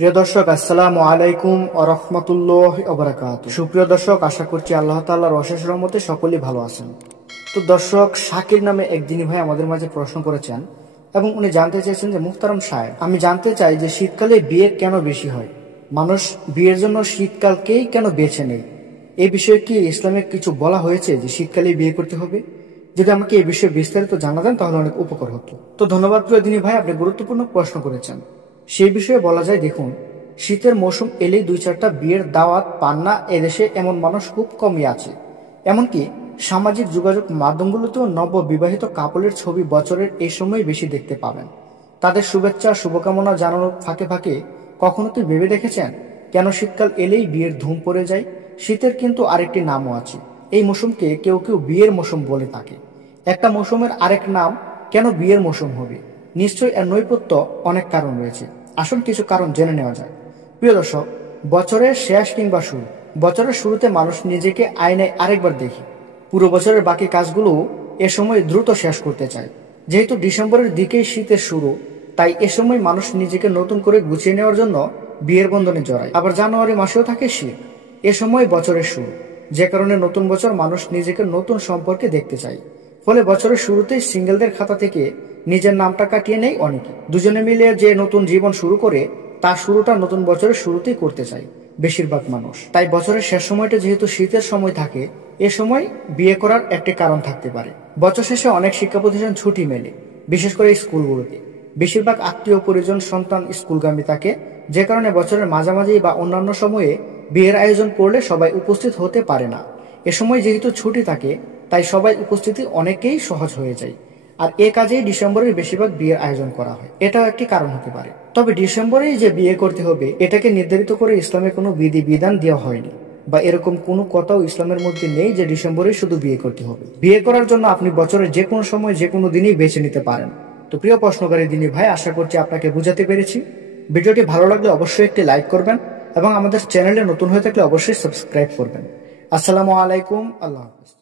প্রিয় দর্শক, আসসালামু আলাইকুম ওয়া রাহমাতুল্লাহি ওয়া বারাকাতুহু। সুপ্রিয় দর্শক, আশা করছি আল্লাহ তাআলার অশেষ রহমতে সকলেই ভালো আছেন। তো দর্শক, শাকির নামে এক দিনী ভাই আমাদের মাঝে প্রশ্ন করেছেন এবং উনি জানতে চেয়েছেন যে মুহতারাম সাহেব, আমি জানতে চাই যে শীতকালে বিয়ে কেন বেশি হয়, মানুষ বিয়ের জন্য শীতকালকেই কেন বেছে নেয়? এই বিষয়ে কি ইসলামে কিছু বলা হয়েছে যে শীতকালেই বিয়ে করতে হবে? যদি আমাকে এই বিষয়ে বিস্তারিত জানা দেন তাহলে অনেক উপকার হতো। তো ধন্যবাদ প্রিয় দিনী ভাই, আপনি গুরুত্বপূর্ণ প্রশ্ন করেছেন। সেই বিষয়ে বলা যায়, দেখুন, শীতের মৌসুম এলেই দুই চারটা বিয়ের দাওয়াত পান না এদেশে এমন মানুষ খুব কমই আছে। এমনকি সামাজিক যোগাযোগ মাধ্যমগুলোতেও নব বিবাহিত কাপলের ছবি বছরের এই সময় বেশি দেখতে পাবেন। তাদের শুভেচ্ছা শুভকামনা জানানোর ফাঁকে ফাঁকে কখনো কি ভেবে দেখেছেন কেন শীতকাল এলেই বিয়ের ধুম পড়ে যায়? শীতের কিন্তু আরেকটি নামও আছে। এই মৌসুমকে কেউ কেউ বিয়ের মৌসুম বলে থাকে। একটা মৌসুমের আরেক নাম কেন বিয়ের মৌসুম হবে? নিশ্চয়ই এর নৈপথ্য অনেক কারণ রয়েছে। আসুন কিছু কারণ জেনে নেওয়া যায়। প্রিয় দর্শক, বছরের শেষ কিংবা শুরু, বছরের শুরুতে মানুষ নিজেকে আয়নায় আরেকবার দেখে পুরো বছরের বাকি কাজগুলো এ সময় দ্রুত শেষ করতে চায়। যেহেতু ডিসেম্বরের দিকেই শীতের শুরু, তাই এ সময় মানুষ নিজেকে নতুন করে গুছিয়ে নেওয়ার জন্য বিয়ের বন্ধনে জড়ায়। আবার জানুয়ারি মাসেও থাকে শীত। এ সময় বছরের শুরু, যে কারণে নতুন বছর মানুষ নিজেকে নতুন সম্পর্কে দেখতে চায়। ফলে বছরের শুরুতেই সিঙ্গেলদের খাতা থেকে নিজের নামটা কাটিয়ে নেয় অনেকে। দুজনে মিলে যে নতুন জীবন শুরু করে তার শুরুটা নতুন বছরের শুরুতেই করতে চায় বেশিরভাগ মানুষ। তাই বছরের শেষ সময়টা যেহেতু শীতের সময় থাকে, এ সময় বিয়ে করার একটি কারণ থাকতে পারে। বছর শেষে অনেক শিক্ষা প্রতিষ্ঠান ছুটি মেলে, বিশেষ করে স্কুলগুলোতে। বেশিরভাগ আত্মীয় পরিজন সন্তান স্কুলগামী থাকে, যে কারণে বছরের মাঝামাঝি বা অন্যান্য সময়ে বিয়ের আয়োজন করলে সবাই উপস্থিত হতে পারে না। এ সময় যেহেতু ছুটি থাকে, তাই সবাই উপস্থিতি অনেকেই সহজ হয়ে যায়। আর এ কাজেই ডিসেম্বরের বেশিরভাগ বিয়ের আয়োজন করা হয়। এটাও একটি কারণ হতে পারে। তবে ডিসেম্বরেই যে বিয়ে করতে হবে এটাকে নির্ধারিত করে ইসলামে কোনো বিধি বিধান দেওয়া হয়নি, বা এরকম কোনো কথাও ইসলামের মধ্যে নেই যে ডিসেম্বরেই শুধু বিয়ে করতে হবে। বিয়ে করার জন্য আপনি বছরের যে কোনো সময় যে কোনো দিনই বেছে নিতে পারেন। তো প্রিয় প্রশ্নকারী দিনী ভাই, আশা করছি আপনাকে বুঝাতে পেরেছি। ভিডিওটি ভালো লাগলে অবশ্যই একটি লাইক করবেন এবং আমাদের চ্যানেলে নতুন হয়ে থাকলে অবশ্যই সাবস্ক্রাইব করবেন। আসসালামু আলাইকুম, আল্লাহ হাফেজ।